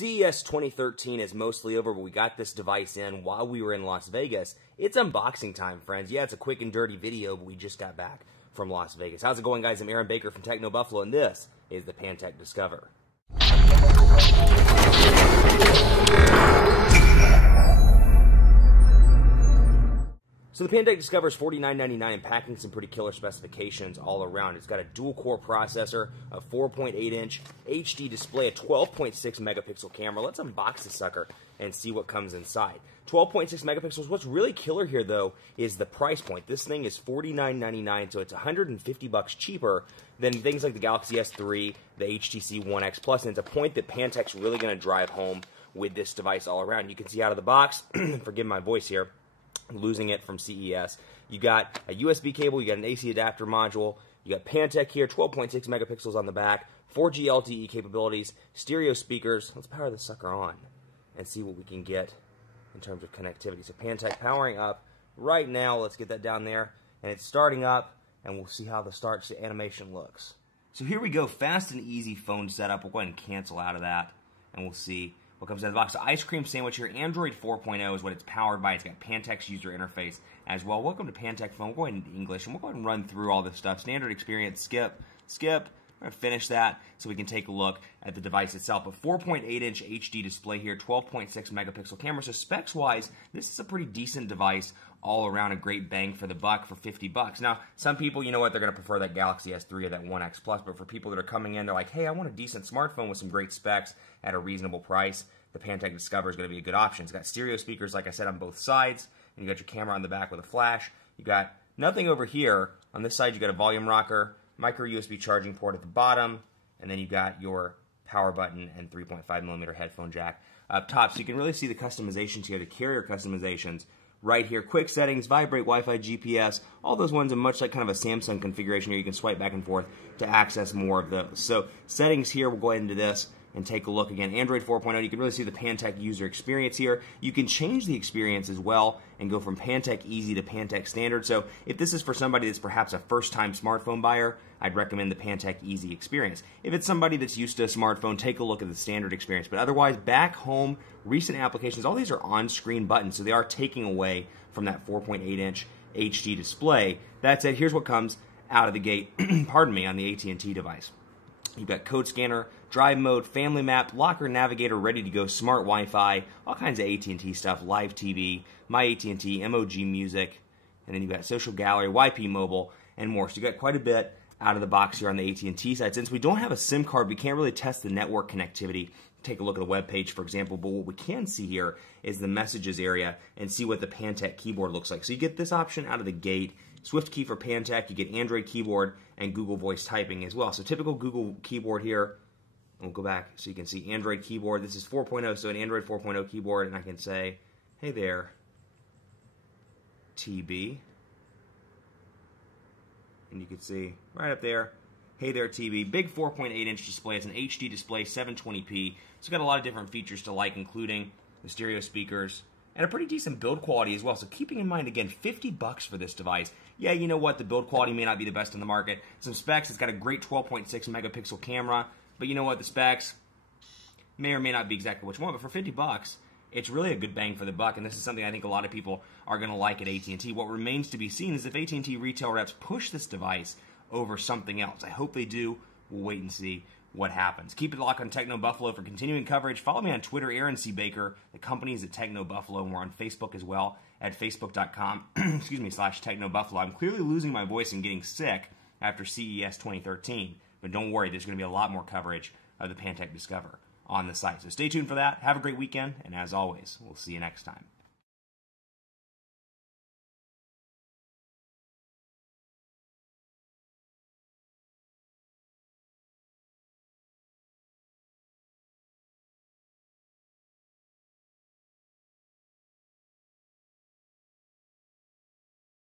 CES 2013 is mostly over, but we got this device in while we were in Las Vegas. It's unboxing time, friends. Yeah, it's a quick and dirty video, but we just got back from Las Vegas. How's it going, guys? I'm Aaron Baker from Techno Buffalo, and this is the Pantech Discover. So the Pantech Discover is $49.99 and packing some pretty killer specifications all around. It's got a dual-core processor, a 4.8-inch HD display, a 12.6 megapixel camera. Let's unbox the sucker and see what comes inside. 12.6 megapixels. What's really killer here, though, is the price point. This thing is $49.99, so it's $150 cheaper than things like the Galaxy S3, the HTC One X Plus, and it's a point that Pantech's really going to drive home with this device all around. You can see out of the box, forgive my voice here, losing it from CES. You got a USB cable, you got an AC adapter module, you got Pantech here, 12.6 megapixels on the back, 4G LTE capabilities, stereo speakers. Let's power the sucker on and see what we can get in terms of connectivity. So Pantech powering up right now. Let's get that down there, and it's starting up, and we'll see how the start animation looks. So here we go, fast and easy phone setup. We'll go ahead and cancel out of that, and we'll see what comes out of the box. So ice cream sandwich here. Android 4.0 is what it's powered by. It's got Pantech's user interface as well. Welcome to Pantech Phone. We'll go ahead into English, and we'll go ahead and run through all this stuff. Standard experience, skip. We're going to finish that so we can take a look at the device itself. A 4.8-inch HD display here, 12.6 megapixel camera. So specs-wise, this is a pretty decent device all around, a great bang for the buck for $50. Now, some people, you know what, they're going to prefer that Galaxy S3 or that One X Plus, but for people that are coming in, they're like, hey, I want a decent smartphone with some great specs at a reasonable price. The Pantech Discover is going to be a good option. It's got stereo speakers, like I said, on both sides, and you got your camera on the back with a flash. You got nothing over here. On this side, you got a volume rocker, micro USB charging port at the bottom, and then you got your power button and 3.5mm headphone jack up top. So you can really see the customizations here, the carrier customizations right here. Quick settings, vibrate, Wi-Fi, GPS, all those ones are much like kind of a Samsung configuration here. You can swipe back and forth to access more of those. So settings here, we'll go ahead into this and take a look again. Android 4.0, you can really see the Pantech user experience here. You can change the experience as well and go from Pantech Easy to Pantech Standard. So if this is for somebody that's perhaps a first-time smartphone buyer, I'd recommend the Pantech Easy experience. If it's somebody that's used to a smartphone, take a look at the standard experience. But otherwise, back home, recent applications, all these are on-screen buttons, so they are taking away from that 4.8-inch HD display. That said, here's what comes out of the gate, pardon me, on the AT&T device. You've got code scanner, drive mode, family map, locker navigator, ready to go, smart Wi-Fi, all kinds of AT&T stuff, live TV, my AT&T, MOG music, and then you've got social gallery, YP mobile, and more. So you've got quite a bit out of the box here on the AT&T side. Since we don't have a SIM card, we can't really test the network connectivity. Take a look at the web page, for example, but what we can see here is the messages area and see what the Pantech keyboard looks like. So you get this option out of the gate. Swift key for Pantech, you get Android keyboard and Google voice typing as well. So typical Google keyboard here. We'll go back so you can see Android keyboard. This is 4.0, so an Android 4.0 keyboard, and I can say, hey there, TB. And you can see right up there, hey there, TB. Big 4.8-inch display. It's an HD display, 720p. It's got a lot of different features to like, including the stereo speakers, and a pretty decent build quality as well. So keeping in mind, again, $50 for this device. Yeah, you know what? The build quality may not be the best in the market. Some specs, it's got a great 12.6 megapixel camera, but you know what? The specs may or may not be exactly what you want, but for $50, it's really a good bang for the buck, and this is something I think a lot of people are going to like at AT&T. What remains to be seen is if AT&T retail reps push this device over something else. I hope they do. We'll wait and see what happens. Keep it locked on Techno Buffalo for continuing coverage. Follow me on Twitter, Aaron C. Baker. The company is at Techno Buffalo, and we're on Facebook as well at facebook.com, /Techno Buffalo. I'm clearly losing my voice and getting sick after CES 2013, but don't worry, there's going to be a lot more coverage of the Pantech Discover on the site. So stay tuned for that. Have a great weekend, and as always, we'll see you next time.